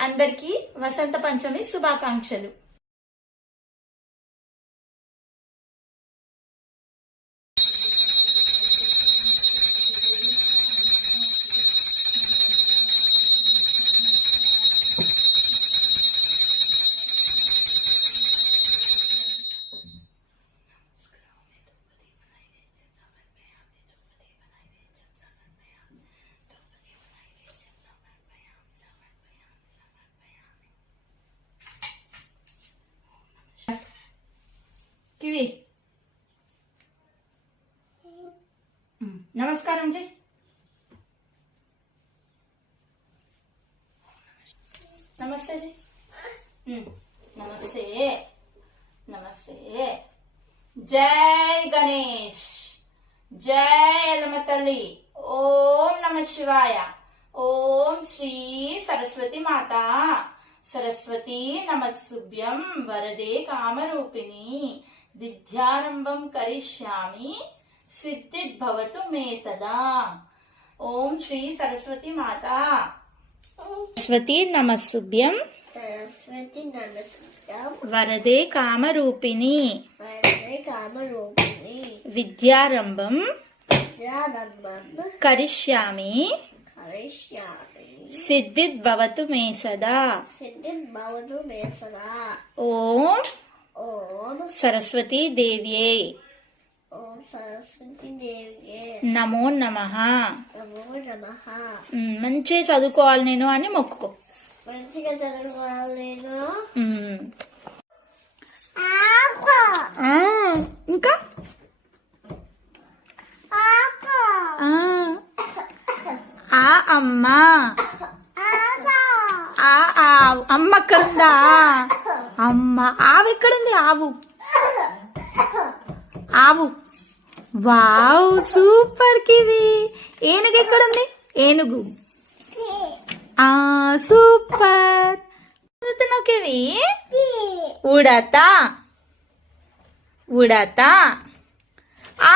అందరికీ వసంత పంచమి శుభాకాంక్షలు. కివి నమస్కారం జై. నమస్తే జై. నమస్తే నమస్తే. జై గణేష్, జై ఎలమతల్లి. ఓం నమ శివాయ. ఓం శ్రీ సరస్వతి మాత. సరస్వతి నమస్సుభ్యం వరదే కామరూపిణి. విద్యారంభం కరిష్యామి సిద్ధిర్భవతు మే సదా. ఓం శ్రీ సరస్వతి మాత. సరస్వతి నమస్సుభ్యం వరదే కామరూపిణి. విద్యారంభం కరిష్యామి సిద్ధిర్భవతు మే సదా. ఓం సరస్వతీ దేవ్యే నమో నమః. మంచిగా చదువుకోవాలి నేను అని మొక్కుకో. మంచిగా చదువుకోవాలి నేను. ఇంకా ఆ అమ్మ అమ్మ ఎక్కడుందా? అమ్మ ఆవు ఎక్కడుంది? ఆవు ఆవు. Wow super kiwi. ఏనుగు ఎక్కడుంది? ఏనుగు. సూపర్. చదువుతున్నావు కివి. ఉడత ఉడత.